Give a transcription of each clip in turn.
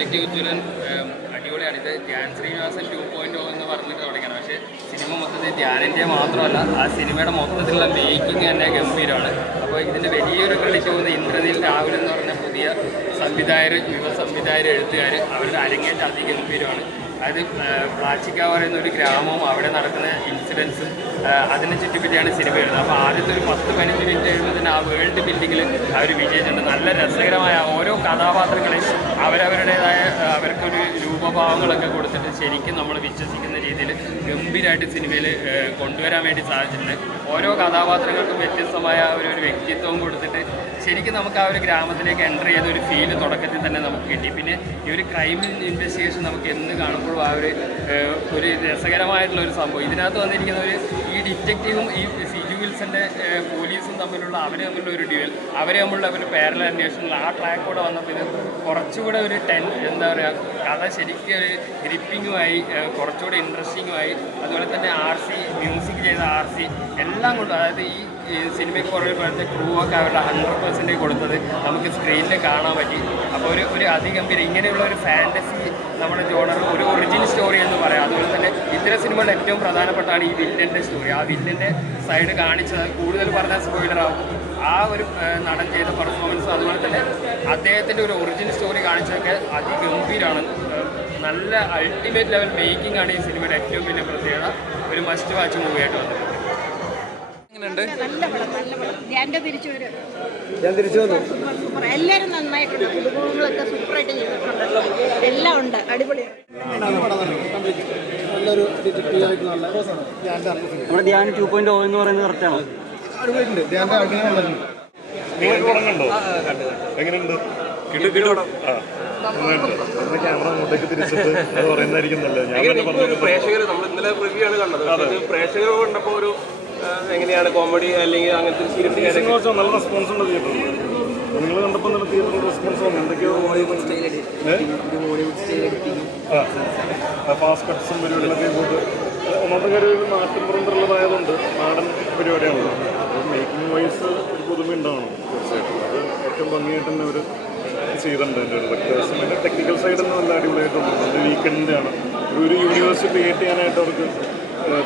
Detective Jwalan അടിപൊളിയാണ് ഇത് Dhyan Sreenivasan two point O എന്ന് പറഞ്ഞിട്ട് തുടങ്ങിയാണ്. പക്ഷേ സിനിമ മൊത്തത്തിൽ ധ്യാനിന്റെ മാത്രമല്ല ആ സിനിമയുടെ മൊത്തത്തിലുള്ള മേക്കിംഗ് തന്നെ ഗംഭീരമാണ്. അപ്പോൾ ഇതിന്റെ വലിയൊരു ക്രെഡിറ്റ് പോകുന്നത് ഇന്ദ്രനീൽ രാഹുൽ എന്ന് പറഞ്ഞ പുതിയ സംവിധായകർ യുവ സംവിധായകർ എഴുത്തുകാർ അവരുടെ അരങ്ങേറ്റം അതിഗംഭീരമാണ്. അതായത് പ്ലാച്ചിക്ക പറയുന്ന ഒരു ഗ്രാമവും അവിടെ നടക്കുന്ന ഇൻസിഡൻസും അതിനെ ചുറ്റിപ്പറ്റിയാണ് സിനിമ എഴുതുന്നത് അപ്പോൾ ആദ്യത്തെ ഒരു പത്ത് പതിനഞ്ച് മിനിറ്റ് എഴുതുന്നതിന് തന്നെ ആ വേൾഡ് ബിൽഡിങ്ങിൽ അവർ വിജയിച്ചിട്ടുണ്ട് നല്ല രസകരമായ ഓരോ കഥാപാത്രങ്ങളെയും അവരവരുടേതായ അവർക്കൊരു രൂപഭാവങ്ങളൊക്കെ കൊടുത്തിട്ട് ശരിക്കും നമ്മൾ വിശ്വസിക്കുന്ന രീതിയിൽ ഗംഭീരമായിട്ട് സിനിമയിൽ കൊണ്ടുവരാൻ വേണ്ടി സാധിച്ചിട്ടുണ്ട്. ഓരോ കഥാപാത്രങ്ങൾക്കും വ്യത്യസ്തമായ ഒരു വ്യക്തിത്വം കൊടുത്തിട്ട് ശരിക്കും നമുക്ക് ആ ഒരു ഗ്രാമത്തിലേക്ക് എന്റർ ചെയ്ത ഒരു ഫീൽ തുടക്കത്തിൽ തന്നെ നമുക്ക് കിട്ടി. പിന്നെ ഈ ഒരു ക്രൈം ഇൻവെസ്റ്റിഗേഷൻ നമുക്ക് എന്ന് കാണുമ്പോഴും ആ ഒരു ഒരു രസകരമായിട്ടുള്ള ഒരു സംഭവം. ഇതിനകത്ത് വന്നിരിക്കുന്ന ഒരു ഈ ഡിറ്റക്റ്റീവും ഈ സിജു വിൽസന്റെ ഏഹ്, പോലീസും തമ്മിലുള്ള അവരെ തമ്മിലുള്ള ഒരു ഡ്യുവൽ അവരെ തമ്മിലുള്ള ഒരു പാരല അന്വേഷണത്തിൽ ആ ട്രാക്ക് കൂടെ വന്നപ്പോൾ ഇത് കുറച്ചുകൂടെ ഒരു ടെൻ എന്താ പറയുക കഥ ശരിക്കും ഒരു ഗ്രിപ്പിങ്ങുമായി കുറച്ചുകൂടെ ഇൻട്രസ്റ്റിങ്ങുമായി അതുപോലെ തന്നെ ആർ സി മ്യൂസിക് ചെയ്ത ആർ സി എല്ലാം കൊണ്ടും അതായത് ഈ ഈ സിനിമയ്ക്ക് പുറമെ പേരുടെ ക്രൂ ഒക്കെ അവരുടെ ഹൺഡ്രഡ് പെർസെന്റേജ് കൊടുത്തത് നമുക്ക് സ്ക്രീനിൽ കാണാൻ പറ്റി. അപ്പോൾ ഒരു ഒരു അതിഗംഭീരം. ഇങ്ങനെയുള്ള ഒരു ഫാന്റസി നമ്മുടെ ജോണർ ഒരു ഒറിജിനൽ സ്റ്റോറി എന്ന് പറയാം. അതുപോലെ തന്നെ ഇത്തരം സിനിമകളുടെ ഏറ്റവും പ്രധാനപ്പെട്ടാണ് ഈ വില്ലന്റെ സ്റ്റോറി ആ വില്ലന്റെ സൈഡ് കാണിച്ചത് കൂടുതൽ പറഞ്ഞാൽ സ്പോയിലർ ആവും. ആ ഒരു നടൻ ചെയ്ത പെർഫോമൻസ് അതുപോലെ തന്നെ അദ്ദേഹത്തിന്റെ ഒരു ഒറിജിനൽ സ്റ്റോറി കാണിച്ചതൊക്കെ അതിഗംഭീരമാണ് നല്ല അൾട്ടിമേറ്റ് ലെവൽ മേക്കിംഗ് ആണ് ഈ സിനിമയുടെ ഏറ്റവും വലിയ പ്രത്യേകത. ഒരു മസ്റ്റ് വാച്ച് മൂവിയായിട്ട് വന്നത് എങ്ങനെയുണ്ട്? നല്ല പടം നല്ല പടം ധ്യാന്റെ തിരിച്ചു വരും. ഞാൻ തിരിച്ചു വന്നു. സൂപ്പർ എല്ലാവരും നന്നായിട്ടുണ്ട്. കുടുംബങ്ങളൊക്കെ സൂപ്പറായിട്ട് ചെയ്തിട്ടുണ്ട് എല്ലാം ഉണ്ട്. അടിപൊളിയാണ് നല്ലൊരു ഡിറ്റക്റ്റീവ് ആയിട്ടുള്ള നല്ല ധ്യാന്റെ നമ്മുടെ ധ്യാൻ ടു പോയിന്റ് ഓ എന്ന് പറയുന്നത് കറക്റ്റാണ് അടിപൊളിയുണ്ട്. ധ്യാന്റെ അഭിനയം നല്ലതുണ്ട് നിങ്ങൾക്ക് പടം കണ്ടോ എങ്ങനെയുണ്ട്? ആ നന്നായിട്ടുണ്ട്. ഒന്ന് ക്യാമറ അങ്ങോട്ടേക്ക് തിരിച്ചിട്ട് അത് പറയുന്നതായിരിക്കും നല്ലത്. ഞാൻ തന്നെ പറഞ്ഞു പ്രേക്ഷകർ നമ്മൾ ഇന്നലെ റിവ്യൂ ആണ് കണ്ടത്. പക്ഷേ ഇത് പ്രേക്ഷകർ കണ്ടപ്പോൾ ഒരു എങ്ങനെയാണ് കോമഡി അല്ലെങ്കിൽ അങ്ങനത്തെ സീരിയസ് നല്ല റെസ്പോൺസ് ഉണ്ട് തിയേറ്ററിൽ നിങ്ങൾ കണ്ടപ്പോൾ നല്ല തിയേറ്ററിൽ റെസ്പോൺസ് വന്നു. എന്തൊക്കെയോ ഫാസ്റ്റ് കട്ട്സും പരിപാടികളൊക്കെ പോയിട്ട് ഒന്നാമത്തെ കാര്യം ഒരു നാട്ടിൻ പുറത്തുള്ളതായതുകൊണ്ട് നാടൻ പരിപാടിയാണല്ലോ മേക്കിംഗ് വൈസ് ഒരു പുതുമ ഉണ്ടാവണം. തീർച്ചയായിട്ടും. അത് ഏറ്റവും ഭംഗിയായിട്ട് തന്നെ അവർ ചെയ്തിട്ടുണ്ട് എന്റെ അടുത്ത് അതിന്റെ ടെക്നിക്കൽ സൈഡിൽ നിന്ന് നല്ല അടിപൊളിയായിട്ടുണ്ട്. നല്ല വീക്കെൻഡിന്റെ ആണ്. ഒരു- ഒരു യൂണിവേഴ്സ് ക്രിയേറ്റ് ചെയ്യാനായിട്ട് അവർക്ക്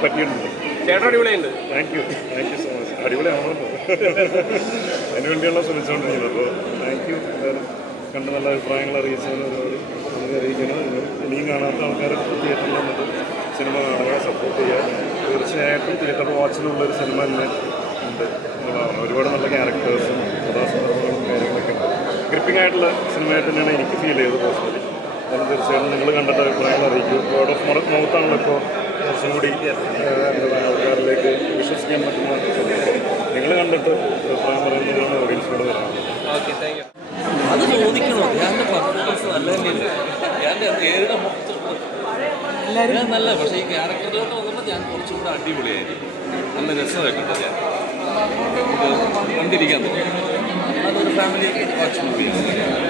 പറ്റിയിട്ടുണ്ട്. ചേട്ടൻ അടിപൊളിയുണ്ട് thank you thank you so much അടിപൊളിയാണല്ലോ. അതിന് വേണ്ടിയുള്ള ശ്രമിച്ചുകൊണ്ടിരിക്കുന്നത് അപ്പോൾ താങ്ക് യു കണ്ട് നല്ല അഭിപ്രായങ്ങൾ അറിയിച്ചതിന് ഒരുപാട് നന്ദി അറിയിക്കണം ഇനി- ഇനിയും കാണാത്ത ആൾക്കാരെ തിയേറ്ററിൽ വന്നിട്ട് സിനിമ കാണുക സപ്പോർട്ട് ചെയ്യുക തീർച്ചയായിട്ടും തിയേറ്റർ വാച്ചിലുള്ളൊരു സിനിമ തന്നെ ഉണ്ട്. ഒരുപാട് നല്ല ക്യാരക്ടേഴ്സും കഥാസന്ദർഭങ്ങളും കാര്യങ്ങളൊക്കെ ഉണ്ട്. ഗ്രിപ്പിംഗ് ആയിട്ടുള്ള സിനിമയായിട്ട് തന്നെയാണ് എനിക്ക് ഫീൽ ചെയ്തത് പേഴ്സണലി അതുകൊണ്ട് തീർച്ചയായിട്ടും നിങ്ങൾ കണ്ടിട്ട് അഭിപ്രായങ്ങൾ അറിയിക്കും. വേർഡ് ഓഫ് മൗത്താണല്ലോ ഇപ്പോൾ കുറച്ചും കൂടി ഏഹ്, എന്താ പറയുക ആൾക്കാരിലേക്ക് വിശ്വസിക്കാൻ പറ്റുന്ന നിങ്ങൾ കണ്ടിട്ട് പറയുന്നതാണ് ഓഡിയൻസിനോട് അത് ചോദിക്കണോ. ഞാൻ പെർഫോമൻസ് നല്ല തന്നെയല്ലേ? ഞാൻ നല്ല പക്ഷേ ഈ ക്യാരക്ടറിലോട്ട് വന്നപ്പോൾ ഞാൻ കുറച്ചും കൂടെ അടിപൊളിയായിരുന്നു നല്ല രസമായിട്ടുണ്ട് ഞാൻ. കണ്ടിരിക്കാൻ തോന്നും അതൊരു ഫാമിലി വാച്ച് മൂവിയാണ്